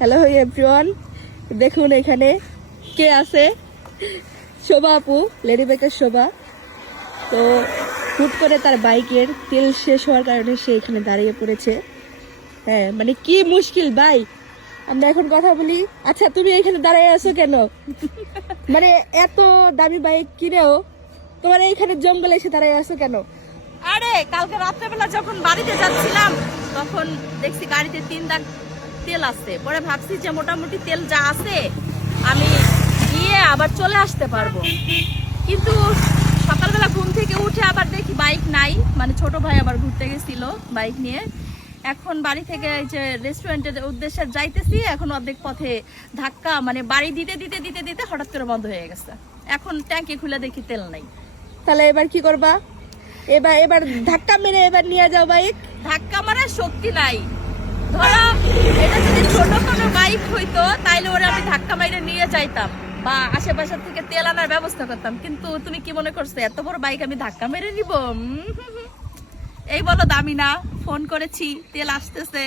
Hello everyone, দেখুন এখানে কে আছে। শোভা আপু, লেডি বাইকের শোভা। তো হুট করে তার বাইকের তেল শেষ হওয়ার কারণে সে এখানে দাঁড়িয়ে পড়েছে। হ্যাঁ, মানে কি মুশকিল ভাই। আমরা এখন কথা বলি। আচ্ছা, তুমি এখানে দাঁড়িয়ে আছো কেন? মানে এত দামি বাইক কিনেও তোমার এইখানে জঙ্গলে এসে দাঁড়িয়ে আছো কেন? আরে কালকে রাত্রেবেলা যখন বাড়িতে যাচ্ছিলাম তখন দেখছি গাড়িতে 3 দাগ তেল আছে। পরে ভাবছি যে মোটামুটি তেল যা আছে আমি গিয়ে আবার চলে আসতে পারবো, কিন্তু সকালবেলা ঘুম থেকে উঠে আবার দেখি বাইক নাই। মানে ছোট ভাই আবার ঘুরতে গেছিল বাইক নিয়ে। এখন বাড়ি থেকে এই যে রেস্টুরেন্টের উদ্দেশ্যে যাইতেছি, এখন অর্ধেক পথে ধাক্কা, মানে বাড়ি দিতে দিতে দিতে দিতে হঠাৎ করে বন্ধ হয়ে গেছে। এখন ট্যাঙ্কি খুলে দেখি তেল নাই। তাহলে এবার কি করবা? এবার ধাক্কা মেরে এবার নিয়ে যাও বাইক। ধাক্কা মারার শক্তি নাই। ধরো এটা যদি ছোট কোনো বাইক হইতো তাইলে ওরা আমি ধাক্কা মাইরে নিয়ে যাইতাম বা আশেপাশে থেকে তেল আনার ব্যবস্থা করতাম, কিন্তু তুমি কি মনে করছো এত বড় বাইক আমি ধাক্কা মেরে নিব? এই বলো দামি না। ফোন করেছি, তেল আসতেছে।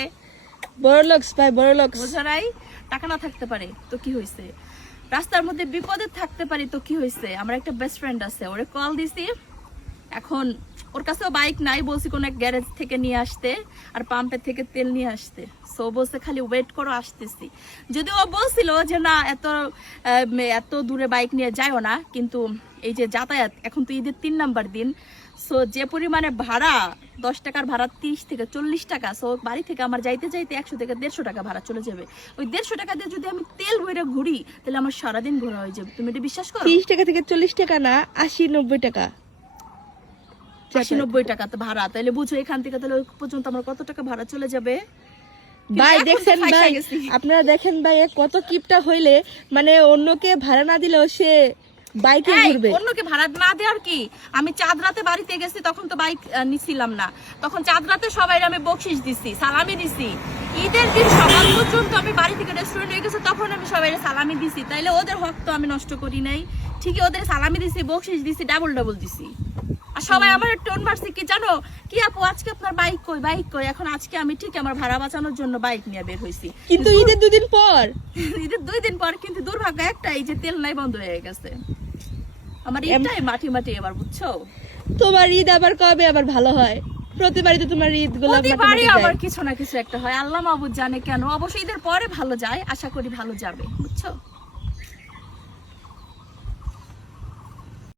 বড় লোকস ভাই, বড় লোকস। বোঝা নাই? টাকা না থাকতে পারে তো কি হয়েছে, রাস্তার মধ্যে বিপদে থাকতে পারি তো কি হয়েছে। আমার একটা বেস্ট ফ্রেন্ড আছে, ওরে কল দিছি। এখন ওর কাছেও বাইক নাই, বলছি কোন এক গ্যারেজ থেকে নিয়ে আসতে আর পাম্পের থেকে তেল নিয়ে আসতে। সো বলছে খালি ওয়েট করো, আসতেছি। যদি ও বলছিল যে না এত দূরে বাইক নিয়ে যাইও না, কিন্তু এই যে যাতায়াত, এখন তো ঈদের 3 নাম্বার দিন। সো যে পরিমাণে ভাড়া, 10 টাকার ভাড়া 30 থেকে 40 টাকা। সো বাড়ি থেকে আমার যাইতে যাইতে 100 থেকে 150 টাকা ভাড়া চলে যাবে। ওই 150 টাকা দিয়ে যদি আমি তেল ভরে ঘুরি তাহলে আমার সারাদিন ঘোরা হয়ে যাবে। তুমি এটা বিশ্বাস করো? 30 টাকা থেকে 40 টাকা না, 80-90 টাকা। 80-90 টাকা তো ভাড়া। তাহলে বুঝো এখান থেকে তাহলে ওই পর্যন্ত আমার কত টাকা ভাড়া চলে যাবে। ভাই দেখছেন ভাই, আপনারা দেখেন ভাই কত কিপটা হইলে মানে অন্যকে ভাড়া না দিলেও সে বাইকে ঘুরবে। অন্যকে ভাড়া না দেওয়ার কি, আমি চাঁদ রাতে বাড়িতে গেছি তখন তো বাইক নিছিলাম না। তখন চাঁদ রাতে সবাই আমি বকশিস দিছি, সালামি দিছি। ঈদের দিন সকাল পর্যন্ত আমি বাড়ি থেকে রেস্টুরেন্টে গেছি, তখন আমি সবাই সালামি দিছি। তাইলে ওদের হক তো আমি নষ্ট করি নাই। ঠিকই ওদের সালামি দিছি, বকশিস দিছি, ডাবল দিছি। আর সবাই আমার টোন মারছে কি জানো, কি আপু আজকে আপনার বাইক কই, বাইক কই। এখন আজকে আমি ঠিক আমার ভাড়া বাঁচানোর জন্য বাইক নিয়ে বের হইছি, কিন্তু ঈদের 2 দিন পর। ঈদের 2 দিন পর, কিন্তু দুর্ভাগ্য একটাই যে তেল নাই, বন্ধ হয়ে গেছে। আমার ঈদটাই মাটি মাটি এবার, বুঝছো? তোমার ঈদ আবার কবে আবার ভালো হয়? প্রতিবারই তো তোমার ঈদ গুলো প্রতিবারই আবার কিছু না কিছু একটা হয়। আল্লাহ মাহবুব জানে কেন। অবশ্যই ঈদের পরে ভালো যায়, আশা করি ভালো যাবে, বুঝছো?